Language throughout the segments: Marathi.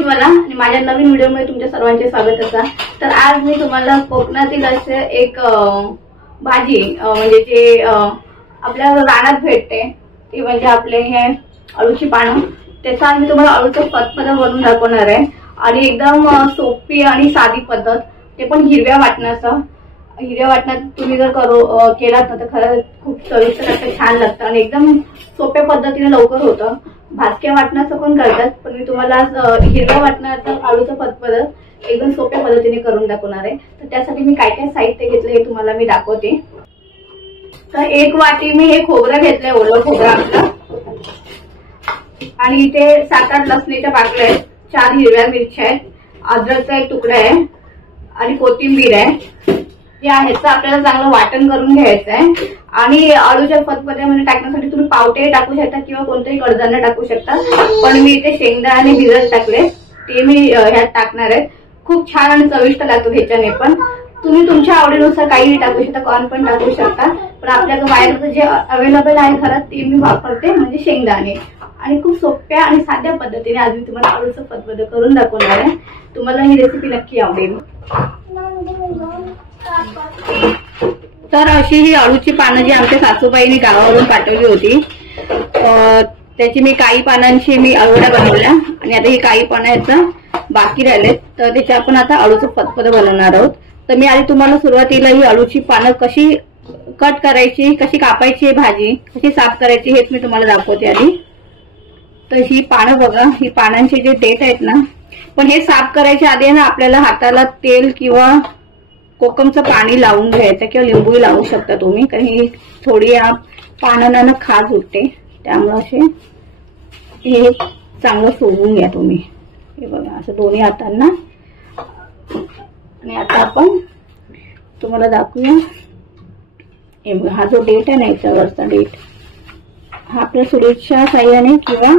उज्ज्वला आणि माझ्या नवीन व्हिडिओमध्ये तुमच्या सर्वांचे स्वागत आहे। तर आज मी तुम्हाला कोकणातील असे एक भाजी म्हणजे जे आपल्या रानात भेटते ती म्हणजे आपले हे अळूची पानं। त्याचा आज मी तुम्हाला अळूचं फतफद बनवून दाखवणार आहे आणि एकदम सोपी आणि साधी पद्धत, ते पण हिरव्या वाटणाचं। हिरव्या वाटणात तुम्ही जर केलात तर खरंच खूप चविष्ट लागतं, छान लागतं आणि एकदम सोप्या पद्धतीने लवकर होतं। भाजक्या वाटणाचं पण करतात, पण मी तुम्हाला हिरव्या वाटणाचं अळूचं फतफद एकदम सोप्या पद्धतीने करून दाखवणार आहे। तर त्यासाठी मी काय काय साहित्य घेतले हे तुम्हाला मी दाखवते। तर एक वाटी मी हे खोबरं घेतलंय, ओलं खोबरं आपलं, आणि इथे 7-8 लसणीच्या पाकळ्या आहेत, 4 हिरव्या मिरच्या आहेत, अद्रकचा एक तुकडा आहे आणि कोथिंबीर आहे। या ह्याचं आपल्याला चांगलं वाटण करून घ्यायचं आहे आणि अळूच्या फतफद्यामध्ये टाकण्यासाठी तुम्ही पावटे टाकू शकता किंवा कोणतेही कडधान्य टाकू शकता, पण मी इथे शेंगदाणे भिजत टाकले, ते मी ह्यात टाकणार आहे। खूप छान आणि चविष्ट लागतो ह्याच्याने पण। तुम्ही तुमच्या आवडीनुसार काही टाकू शकता, कॉर्न पण टाकू शकता, पण आपल्याकडे बाहेर जे अवेलेबल आहे घरात ते मी वापरते म्हणजे शेंगदाणे। आणि खूप सोप्या आणि साध्या पद्धतीने आज मी तुम्हाला अळूचं फतफद करून दाखवणार आहे। तुम्हाला ही रेसिपी नक्की आवडेल। तर अशी ही अळूची पानं जी आमच्या सासूबाईंनी गावावरून पाठवली होती, त्याची मी काही पानांची मी अळूवड्या बनवल्या आणि आता ही काही पानं याचं बाकी राहिलेत, तर त्याची आपण आता अळूचं फतफद बनवणार आहोत। तर मी आधी तुम्हाला सुरुवातीला ही अळूची पानं कशी कट करायची, कशी कापायची, भाजी कशी साफ करायची हेच मी तुम्हाला दाखवते आधी। तर ही पानं बघा, ही पानांचे जे देठ आहेत ना, पण हे साफ करायच्या आधी ना आपल्याला हाताला तेल किंवा कोकमचं पाणी लावून घ्यायचं किंवा लिंबूही लावू शकता तुम्ही, कारण ही थोडी या पानांना खाज उठते, त्यामुळे असे हे चांगलं सोडून घ्या तुम्ही। हे बघा असं दोन्ही हातांना। आणि आता आपण तुम्हाला दाखवूया, हे बघा हा जो डेट आहे ना, याच्यावरचा डेट हा आपल्या सुरीच्या साह्याने किंवा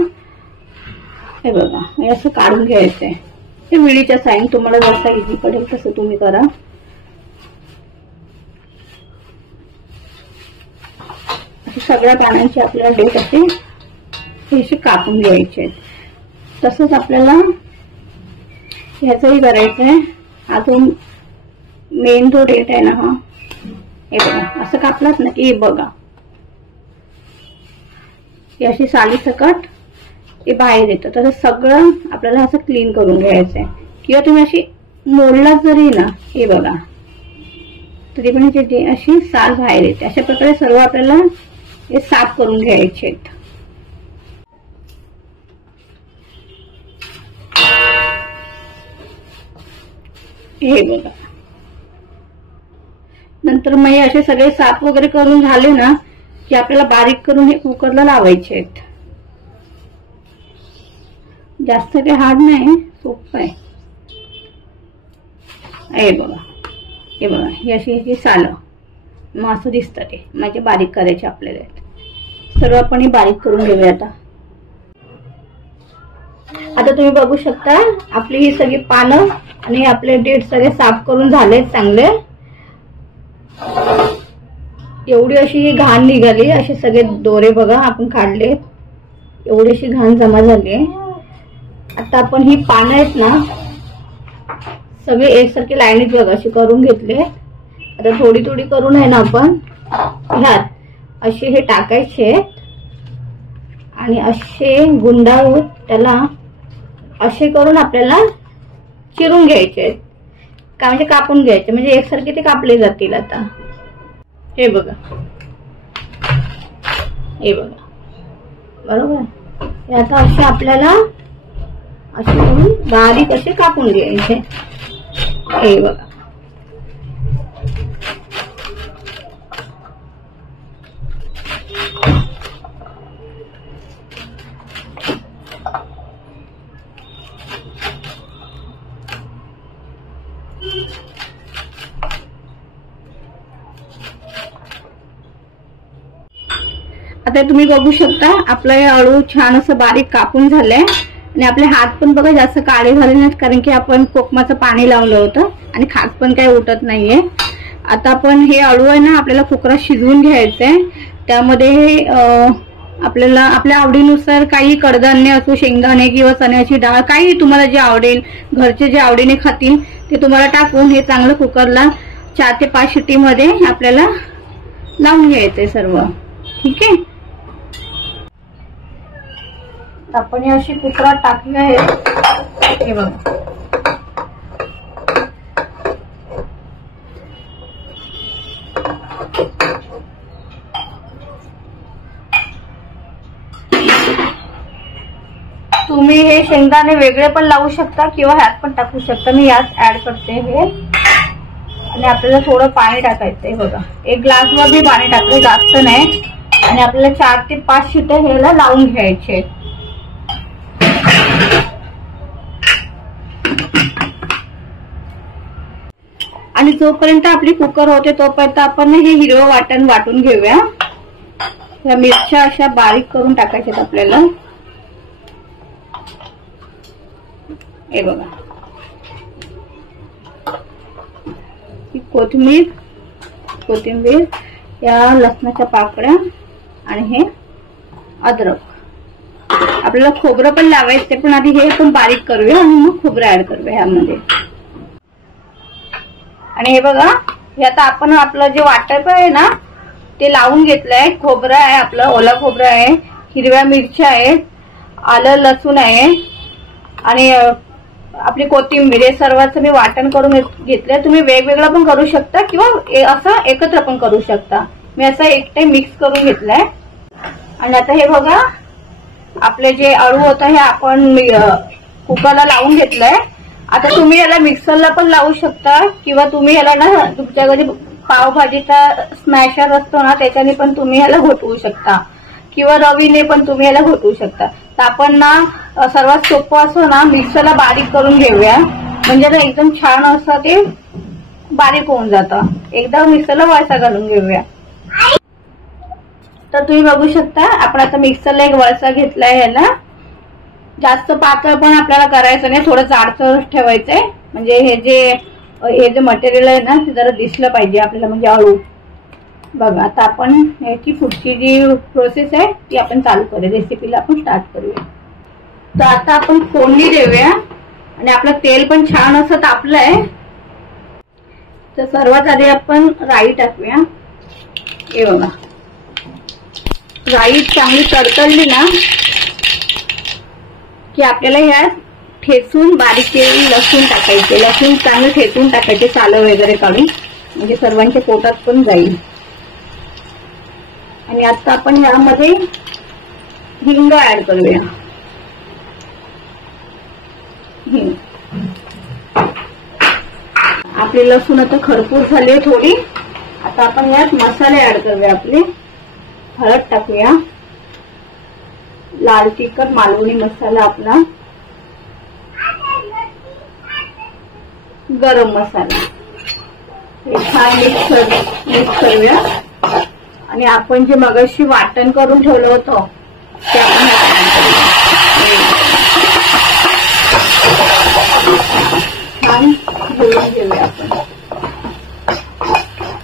हे बघा हे असं काढून घ्यायचंय। हे विळीच्या साह्याने तुम्हाला जसं इझी पडेल तसं तुम्ही करा। सगळ्या पानांची आपल्याला डेट असे कापून घ्यायचे। तसंच आपल्याला ह्याचंही करायचं आहे। हा जो मेन जो डेट आहे ना, हा हे बघा असं कापलात ना की बघा ही अशी साली सकट हे बाहेर येतं। तर सगळं आपल्याला असं क्लीन करून घ्यायचं आहे, किंवा तुम्ही अशी मोडलात जरी ना, हे बघा तरी पण अशी साल बाहेर येते। अशा प्रकारे सर्व आपल्याला हे साफ करून घ्यायचे आहेत। हे बघा नंतर मग असे सगळे साफ वगैरे करून झाले ना की आपल्याला बारीक करून हे कुकरला लावायचे आहेत। जास्त काही हार्ड नाही, सोपं आहे। हे बघा, हे बघा ही अशी सालं मग असं दिसतं, ते म्हणजे बारीक करायचे आपल्याला। सर्व आपण हे बारीक करून घेऊया। आता तुम्ही बघू शकता आपली ही सगळी पानं आणि आपले डेट सगळे साफ करून झालेत चांगले। एवढी अशी घाण निघाली, असे सगळे दोरे बघा आपण काढले, एवढी अशी घाण जमा झाली। आता आपण ही पानं आहेत ना सगळे एकसारखे लाईनीत बघा अशी करून घेतले। आता थोडी थोडी करून आहे ना आपण ह्यात असे हे टाकायचे आणि असे गुंडाळून त्याला असे करून आपल्याला चिरून घ्यायचे, का म्हणजे कापून घ्यायचे, म्हणजे एकसारखे ते कापले जातील। आता हे बघा, हे बघा बरोबर, हे आता असे आपल्याला असे करून बारीक असे कापून घ्यायचे। हे बघा आता तुम्ही बघू शकता आपलं हे अळू छान असं बारीक कापून झालंय आणि आपले हात पण बघा जास्त काळे झाले नाहीत, कारण की आपण कोकमाचं पाणी लावलं होतं आणि खास पण काही उठत नाहीये। आता आपण हे अळू आहे ना आपल्याला कुकरात शिजवून घ्यायचंय, त्यामध्ये आपल्याला आपल्या आवडीनुसार काही कडधान्य असो, शेंगदाणे किंवा चण्याची डाळ, काही तुम्हाला जे आवडेल, घरचे जे आवडीने खातील ते तुम्हाला टाकून हे चांगलं कुकरला 4 ते 5 शिट्टीमध्ये आपल्याला लावून घ्यायचंय सर्व. ठीक आहे. आपण हे अशी कुकरात टाकले आहे. हे बघा, तुम्ही हे शेंगदाणे वेगळे पण लावू शकता किंवा ह्यात पण टाकू शकता. मी यात ऍड करते हे. आणि आपल्याला थोडं पाणी टाकायचंय. बघा, 1 ग्लासवर मी पाणी टाकलं, जास्त नाही. आणि आपल्याला 4 ते 5 शिट्ट्या ह्याला लावून घ्यायचे. आणि जोपर्यंत आपली कुकर होते तोपर्यंत आपण हे हिरवं वाटण वाटून घेऊया. या मिरच्या अशा बारीक करून टाकायच्यात आपल्याला. हे बघा, कोथिंबीर, या लसणाच्या पाकळ्या आणि हे अद्रक. आपल्याला खोबरं पण लावायचं, ते पण आधी हे पण बारीक करूया आणि मग खोबरं ऍड करूया ह्यामध्ये. आणि हे बघा, हे आता आपण आपलं जे वाटप आहे ना ते लावून घेतलंय. खोबरं आहे, आपलं ओला खोबरं आहे, हिरव्या मिरच्या आहेत, आलं लसूण आहे आणि आपली कोथिंबीर, हे सर्वांचं मी वाटण करून घेतलंय. तुम्ही वेगवेगळं पण करू शकता किंवा असं एकत्र पण करू शकता. मी असं एकटे मिक्स करून घेतलंय. आणि आता हे बघा, आपले जे अळू होतं हे आपण कुकरला लावून घेतलंय. आता तुम्ही याला मिक्सरला पण लावू शकता किंवा तुम्ही याला ना तुमच्या घरी पावभाजीचा स्मॅशर असतो ना त्याच्याने पण तुम्ही याला घोटवू शकता किंवा रवीने पण तुम्ही याला घोटवू शकता. तर आपण ना सर्वात सोपं असं ना मिक्सरला बारीक करून घेऊया, म्हणजे ना एकदम छान असं ते बारीक होऊन जातं. एकदा मिक्सरला वळसा घालून घेऊया. तर तुम्ही बघू शकता आपण आता मिक्सरला एक वळसा घेतलाय. याला जास्त पातळ पण आपल्याला करायचं नाही, थोडं जाडसर ठेवायचंय. म्हणजे हे जे मटेरियल आहे ना ते जरा दिसलं पाहिजे आपल्याला, म्हणजे अळू. बघा, आता आपण याची पुढची जी प्रोसेस आहे ती आपण चालू करूया. रेसिपीला आपण स्टार्ट करूया. तर आता आपण फोडणी देऊया. आणि आपलं तेल पण छान असं तापलंय. तर सर्वात आधी आपण राई टाकूया. हे बघा, राई चांगली तडतडली ना की आपल्याला ह्यात ठेचून बारीक केलेली लसूण टाकायचे. लसूण चांगलं ठेचून टाकायचे, सालं वगैरे काढून, म्हणजे सर्वांच्या पोटात पण जाईल. आणि आता आपण यामध्ये हिंग ऍड करूया. आपली लसूण आता खरपूस झाली थोडी. आता आपण यात मसाले ऍड करूया. आपले हळद टाकूया, लाल तिखट मालवणी मसाला आपला, गरम मसाला, हे छान मिक्स करूया. आणि आपण जे मगाशी वाटण करून ठेवलं होतं ते आपण छान घेऊन घेऊया. आपण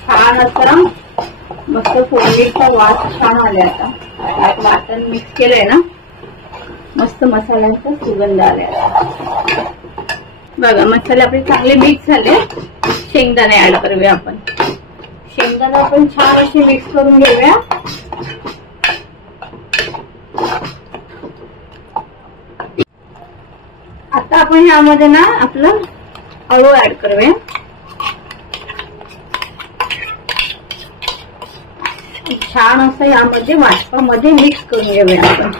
छान असं मस्त फोडणीचा वास छान आले. आता वाटण मिक्स केलंय ना, मस्त मसाल्यांचा सुगंध आलाय. बघा, मसाले आपले चांगले मिक्स झाले. शेंगदाणे ऍड करूया. आपण शेंगदाणे आपण छान असे मिक्स करून घेऊया. आता आपण ह्यामध्ये ना आपलं अळू ऍड करूया. छान असं यामध्ये वाटपामध्ये मिक्स करून घेऊया आपण.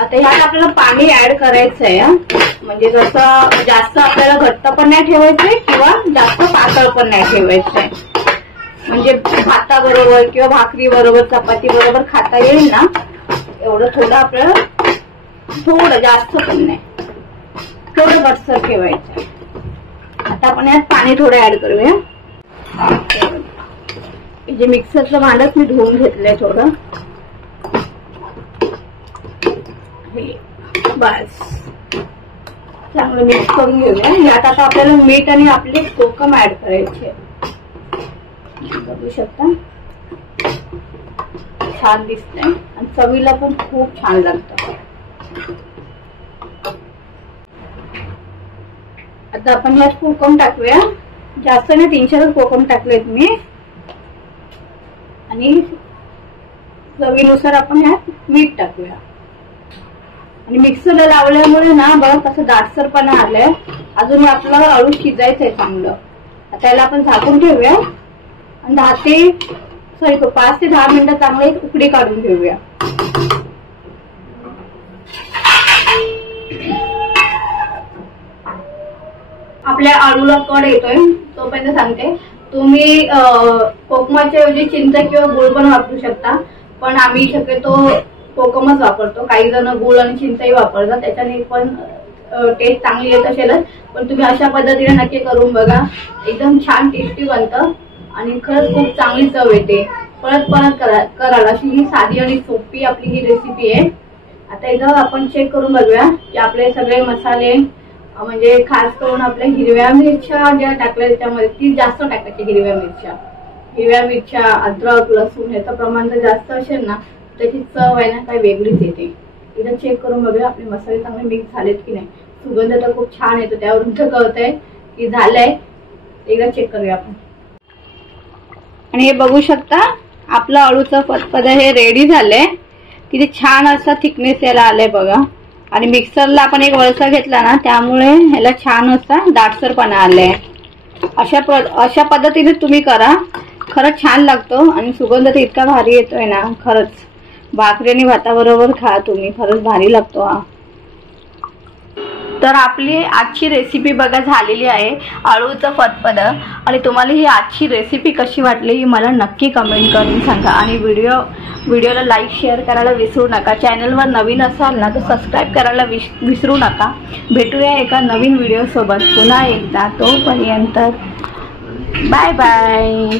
आता ह्यात आपल्याला पाणी ऍड करायचंय. म्हणजे जसं जास्त आपल्याला घट्ट पण नाही ठेवायचंय किंवा जास्त पातळ पण नाही ठेवायचंय. म्हणजे भाताबरोबर किंवा भाकरी बरोबर, चपाती बरोबर खाता येईल ना एवढं थोडं आपल्याला, थोडं जास्त पण नाही, थोडं घट्टसर ठेवायचं. आता आपण यात पाणी थोडं ऍड करूया. जे मिक्सरचं भांडच मी धुवून घेतलंय थोडं. बस चांगलं मिक्स करून घेऊया। यात आता आपल्याला मीठ आणि आपले कोकम ऍड करायचे, बघू शकता छान दिसतंय आणि चवीला पण खूप छान लागतं। आता आपण यात कोकम टाकूया, जास्त नाही 300 कोकम टाकलेत मी, आणि चवीनुसार आपण यात मीठ टाकूया। आणि मिक्सरला लावल्यामुळे ना बघा कसं दाटसरपणा आलाय, अजून आपलं अळू शिजायचंय चांगलं। आता याला आपण झाकून ठेवूया आणि 5 ते 10 मिनिटं चांगलं एक उकडी काढून घेऊया। आपल्या आळूला कड येतोय तोपर्यंत सांगते, तुम्ही कोकमाच्या ऐवजी चिंच किंवा गुळ पण वापरू शकता, पण आम्ही शक्यतो कोकमच वापरतो। काही जण गुळ आणि चिंचही वापरतात, त्याच्याने पण टेस्ट चांगली येत असेलच, पण तुम्ही अशा पद्धतीने नक्की करून बघा, एकदम छान टेस्टी बनतं आणि खरंच खूप चांगली चव येते। परत कराल अशी ही साधी आणि सोपी आपली ही रेसिपी आहे। आता इथं आपण चेक करून बघूया की आपले सगळे मसाले, म्हणजे खास करून आपल्या हिरव्या मिरच्या ज्या टाकल्या त्याच्यामध्ये ती जास्त टाकायची। हिरव्या मिरच्या, अद्रक, लसूण याचं प्रमाण जर जास्त असेल ना त्याची चव आहे ना काही वेगळीच येते। इथं चेक करून बघूया आपले मसाले चांगले मिक्स झालेत की नाही, सुगंध तर खूप छान येतो, त्यावरून तर कळतंय की झालंय। एकदा चेक करूया आपण। आणि हे बघू शकता आपलं अळूचं फतफद हे रेडी झालंय, किती छान असा थिकनेस याला आलाय बघा। आणि मिक्सरला आपण एक वळसा घेतला ना त्यामुळे ह्याला छान असा दाटसरपणा आलाय। अशा पद्धतीने तुम्ही करा, खरंच छान लागतो आणि सुगंध तर इतका भारी येतोय ना, खरंच भाकरी आणि भाताबरोबर खा तुम्ही, खरंच भारी लागतो हा। तर आपली आजची रेसिपी बघा झालेली आहे, आळूचं फतफद। आणि तुम्हाला ही आजची रेसिपी कशी वाटली ही मला नक्की कमेंट करून सांगा, आणि व्हिडिओला लाईक शेअर करायला विसरू नका। चॅनलवर नवीन असाल ना तर सबस्क्राईब करायला विसरू नका। भेटूया एका नवीन व्हिडिओसोबत पुन्हा एकदा, तोपर्यंत बाय बाय।